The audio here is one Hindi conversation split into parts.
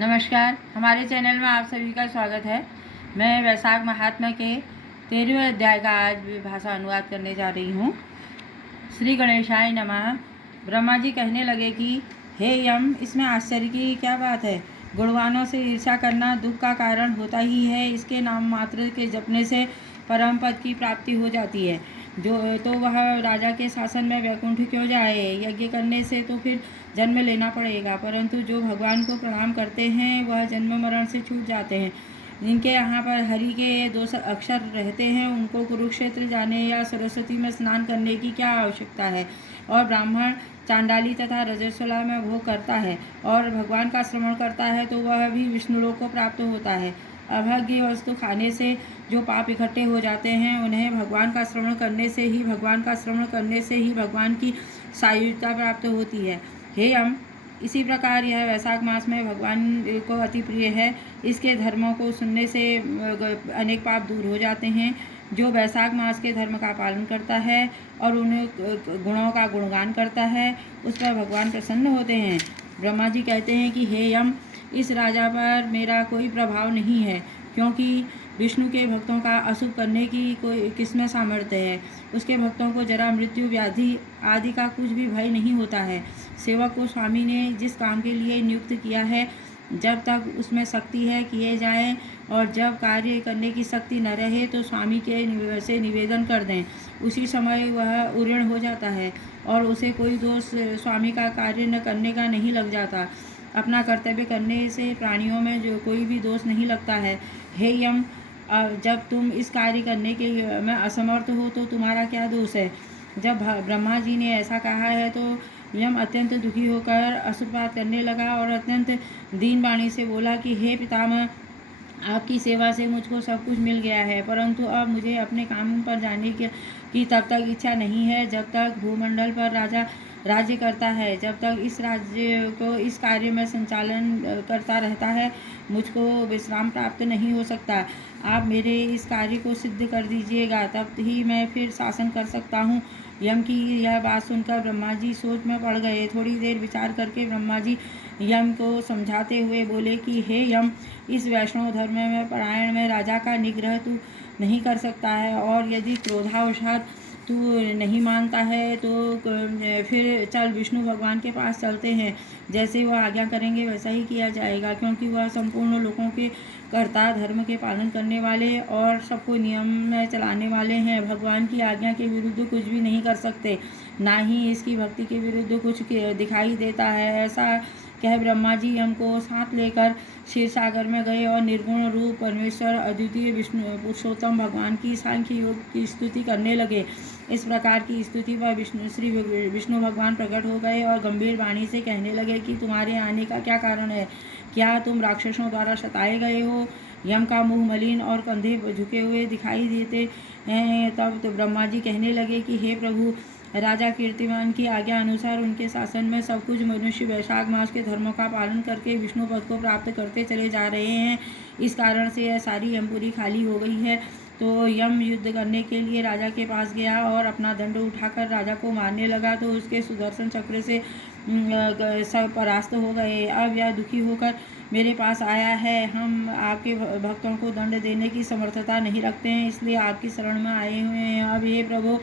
नमस्कार, हमारे चैनल में आप सभी का स्वागत है। मैं वैशाख महात्म्य के 13वें अध्याय का आज भाषा अनुवाद करने जा रही हूँ। श्री गणेशाय नमः। ब्रह्मा जी कहने लगे कि हे यम, इसमें आश्चर्य की क्या बात है। गुणवानों से ईर्ष्या करना दुख का कारण होता ही है। इसके नाम मात्र के जपने से परम पद की प्राप्ति हो जाती है। जो तो वह राजा के शासन में वैकुंठ क्यों जाए। यज्ञ करने से तो फिर जन्म लेना पड़ेगा, परंतु जो भगवान को प्रणाम करते हैं वह जन्म मरण से छूट जाते हैं। जिनके यहाँ पर हरि के 2 अक्षर रहते हैं उनको कुरुक्षेत्र जाने या सरस्वती में स्नान करने की क्या आवश्यकता है। और ब्राह्मण चांडाली तथा रजस्वला में भोग करता है और भगवान का श्रवण करता है तो वह भी विष्णुलोक को प्राप्त होता है। अभाग्य वस्तु खाने से जो पाप इकट्ठे हो जाते हैं उन्हें भगवान का श्रवण करने से ही भगवान की सायुज्यता प्राप्त होती है। हे हम, इसी प्रकार यह वैशाख मास में भगवान को अति प्रिय है। इसके धर्मों को सुनने से अनेक पाप दूर हो जाते हैं। जो वैशाख मास के धर्म का पालन करता है और उन गुणों का गुणगान करता है उस पर भगवान प्रसन्न होते हैं। ब्रह्मा जी कहते हैं कि हे यम, इस राजा पर मेरा कोई प्रभाव नहीं है, क्योंकि विष्णु के भक्तों का अशुभ करने की कोई किसमें सामर्थ्य है। उसके भक्तों को जरा मृत्यु व्याधि आदि का कुछ भी भय नहीं होता है। सेवक को स्वामी ने जिस काम के लिए नियुक्त किया है, जब तक उसमें शक्ति है किए जाए, और जब कार्य करने की शक्ति न रहे तो स्वामी के से निवेदन कर दें। उसी समय वह उऋण हो जाता है और उसे कोई दोष स्वामी का कार्य न करने का नहीं लग जाता। अपना कर्तव्य करने से प्राणियों में जो कोई भी दोष नहीं लगता है। हे यम, जब तुम इस कार्य करने के में असमर्थ हो तो तुम्हारा क्या दोष है। जब ब्रह्मा जी ने ऐसा कहा है तो यम अत्यंत दुखी होकर अश्रुपात करने लगा और अत्यंत दीन वाणी से बोला कि हे पितामह, आपकी सेवा से मुझको सब कुछ मिल गया है, परंतु अब मुझे अपने काम पर जाने की तब तक इच्छा नहीं है जब तक भूमंडल पर राजा राज्य करता है। जब तक इस राज्य को इस कार्य में संचालन करता रहता है मुझको विश्राम प्राप्त नहीं हो सकता। आप मेरे इस कार्य को सिद्ध कर दीजिएगा, तब ही मैं फिर शासन कर सकता हूँ। यम की यह बात सुनकर ब्रह्मा जी सोच में पड़ गए। थोड़ी देर विचार करके ब्रह्मा जी यम को समझाते हुए बोले कि हे यम, इस वैष्णव धर्म में परायण में राजा का निग्रह तू नहीं कर सकता है, और यदि क्रोधावशात तू नहीं मानता है तो फिर चल विष्णु भगवान के पास चलते हैं। जैसे वह आज्ञा करेंगे वैसा ही किया जाएगा, क्योंकि वह संपूर्ण लोगों के कर्ता, धर्म के पालन करने वाले और सबको नियम में चलाने वाले हैं। भगवान की आज्ञा के विरुद्ध कुछ भी नहीं कर सकते, ना ही इसकी भक्ति के विरुद्ध कुछ दिखाई देता है। ऐसा कह ब्रह्मा जी यम को साथ लेकर क्षीर सागर में गए और निर्गुण रूप परमेश्वर अद्वितीय विष्णु पुरुषोत्तम भगवान की सांख्य योग की स्तुति करने लगे। इस प्रकार की स्तुति पर विष्णु भगवान प्रकट हो गए और गंभीर वाणी से कहने लगे कि तुम्हारे आने का क्या कारण है। क्या तुम राक्षसों द्वारा सताए गए हो। यम का मुंह मलिन और कंधे झुके हुए दिखाई देते हैं। तब तो ब्रह्मा जी कहने लगे कि हे प्रभु, राजा कीर्तिमान की आज्ञा अनुसार उनके शासन में सब कुछ मनुष्य वैशाख मास के धर्मों का पालन करके विष्णु पद को प्राप्त करते चले जा रहे हैं। इस कारण से यह सारी यमपुरी खाली हो गई है। तो यम युद्ध करने के लिए राजा के पास गया और अपना दंड उठाकर राजा को मारने लगा, तो उसके सुदर्शन चक्र से सब परास्त हो गए। अब यह दुखी होकर मेरे पास आया है। हम आपके भक्तों को दंड देने की समर्थता नहीं रखते हैं, इसलिए आपकी शरण में आए हुए हैं। अब हे प्रभु,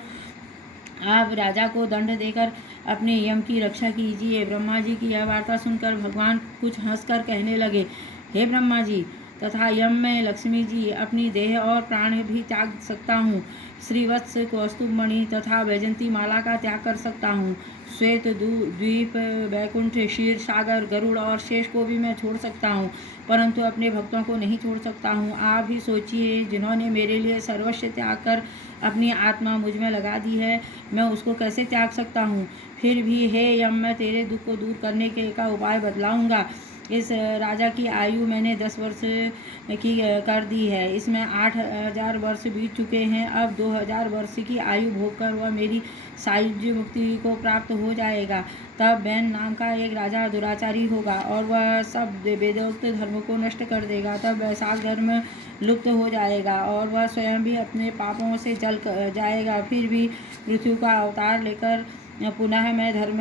आप राजा को दंड देकर अपने यम की रक्षा कीजिए। ब्रह्मा जी की यह वार्ता सुनकर भगवान कुछ हंसकर कहने लगे, हे ब्रह्मा जी, तथा यम में लक्ष्मी जी, अपनी देह और प्राण भी त्याग सकता हूँ। श्रीवत्स, कौस्तुभ मणि तथा वैजंती माला का त्याग कर सकता हूँ। श्वेत द्वीप, वैकुंठ, क्षीर सागर, गरुड़ और शेष को भी मैं छोड़ सकता हूँ, परंतु अपने भक्तों को नहीं छोड़ सकता हूँ। आप ही सोचिए, जिन्होंने मेरे लिए सर्वस्व त्याग कर अपनी आत्मा मुझ में लगा दी है, मैं उसको कैसे त्याग सकता हूँ। फिर भी हे यम, मैं तेरे दुख को दूर करने के का उपाय बतलाऊँगा। इस राजा की आयु मैंने 10 वर्ष की कर दी है। इसमें 8000 वर्ष बीत चुके हैं। अब 2000 वर्ष की आयु भोग कर वह मेरी सायुज्य मुक्ति को प्राप्त हो जाएगा। तब बैन नाम का एक राजा दुराचारी होगा और वह सब वेदोक्त धर्म को नष्ट कर देगा। तब वैशाख धर्म लुप्त हो जाएगा और वह स्वयं भी अपने पापों से जल जाएगा। फिर भी पृथ्वी का अवतार लेकर पुनः मैं धर्म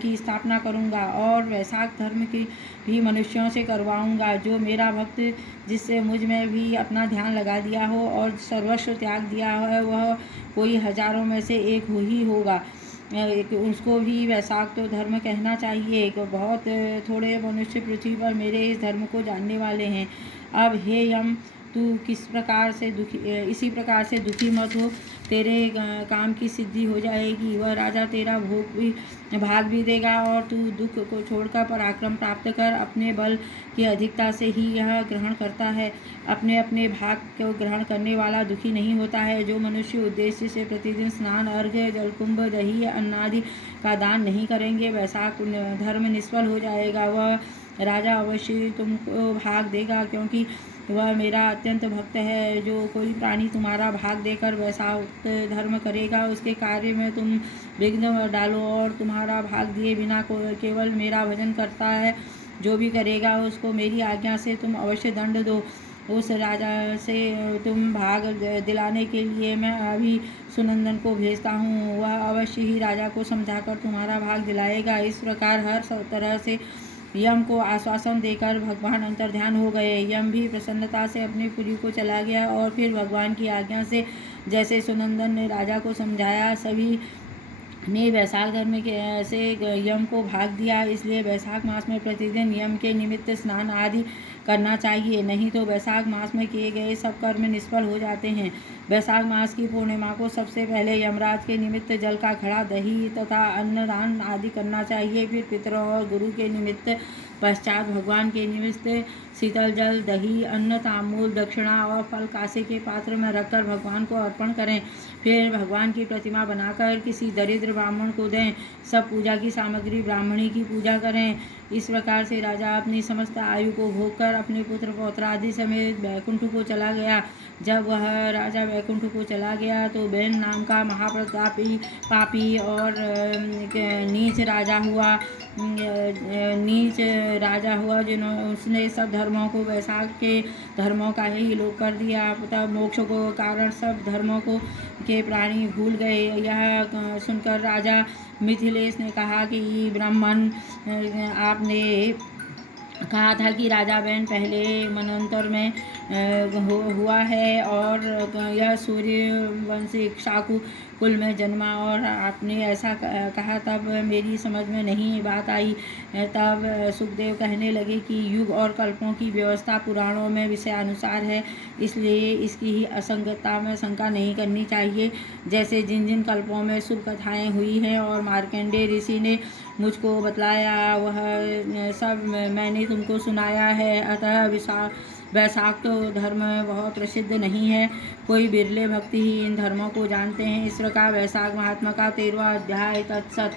की स्थापना करूँगा और वैशाख धर्म की भी मनुष्यों से करवाऊँगा। जो मेरा भक्त जिससे मुझ में भी अपना ध्यान लगा दिया हो और सर्वस्व त्याग दिया है, वह कोई हजारों में से एक ही होगा। उसको भी वैशाख तो धर्म कहना चाहिए। बहुत थोड़े मनुष्य पृथ्वी पर मेरे इस धर्म को जानने वाले हैं। अब हे यम, तू इसी प्रकार से दुखी मत हो। तेरे काम की सिद्धि हो जाएगी। वह राजा तेरा भाग भी देगा और तू दुख को छोड़कर पराक्रम प्राप्त कर। अपने बल की अधिकता से ही यह ग्रहण करता है। अपने अपने भाग को ग्रहण करने वाला दुखी नहीं होता है। जो मनुष्य उद्देश्य से प्रतिदिन स्नान, अर्घ्य, जलकुंभ, दही, अन्नादि का दान नहीं करेंगे, वैशाख धर्म निष्फल हो जाएगा। वह राजा अवश्य तुमको भाग देगा, क्योंकि वह मेरा अत्यंत भक्त है। जो कोई प्राणी तुम्हारा भाग देकर वैशाख धर्म करेगा, उसके कार्य में तुम विघ्न डालो और तुम्हारा भाग दिए बिना केवल मेरा भजन करता है, जो भी करेगा उसको मेरी आज्ञा से तुम अवश्य दंड दो। उस राजा से तुम भाग दिलाने के लिए मैं अभी सुनंदन को भेजता हूँ। वह अवश्य ही राजा को समझाकर तुम्हारा भाग दिलाएगा। इस प्रकार हर तरह से यम को आश्वासन देकर भगवान अंतर्ध्यान हो गए। यम भी प्रसन्नता से अपनी पुरी को चला गया और फिर भगवान की आज्ञा से जैसे सुनंदन ने राजा को समझाया, सभी ने वैशाख धर्म के ऐसे यम को भाग दिया। इसलिए वैशाख मास में प्रतिदिन यम के निमित्त स्नान आदि करना चाहिए, नहीं तो वैशाख मास में किए गए सब कर्म निष्फल हो जाते हैं। वैशाख मास की पूर्णिमा को सबसे पहले यमराज के निमित्त जल का घड़ा, दही तथा अन्नदान आदि करना चाहिए। फिर पितरों और गुरु के निमित्त पश्चात भगवान के निमित्त शीतल जल, दही, अन्न, तांबूल, दक्षिणा और फल कासे के पात्र में रखकर भगवान को अर्पण करें। फिर भगवान की प्रतिमा बनाकर किसी दरिद्र ब्राह्मण को दें। सब पूजा की सामग्री ब्राह्मणी की पूजा करें। इस प्रकार से राजा अपनी समस्त आयु को भोग कर अपने पुत्र पौत्रादि समेत वैकुंठ को चला गया। जब वह राजा वैकुंठ को चला गया तो बेन नाम का महाप्रतापी पापी और नीच राजा हुआ जिन्होंने उसने सब धर्मों को वैशाख के धर्मों का ही लोप कर दिया। तब मोक्ष को कारण सब धर्मों को के प्राणी भूल गए। यह सुनकर राजा मिथिलेश ने कहा कि ब्राह्मण, आपने कहा था कि राजा बहन पहले मनंतर में हुआ है और यह सूर्यवंशी इक्ष्वाकु कुल में जन्मा, और आपने ऐसा कहा तब मेरी समझ में नहीं बात आई। तब सुखदेव कहने लगे कि युग और कल्पों की व्यवस्था पुराणों में विषयानुसार है, इसलिए इसकी ही असंगतता में शंका नहीं करनी चाहिए। जैसे जिन जिन कल्पों में शुभ कथाएं हुई हैं और मार्कंडेय ऋषि ने मुझको बतलाया, वह सब मैंने तुमको सुनाया है। अतः वैशाख तो धर्म बहुत प्रसिद्ध नहीं है, कोई बिरले भक्ति ही इन धर्मों को जानते हैं। इस प्रकार वैशाख महात्मा का 13वां अध्याय तत्सत।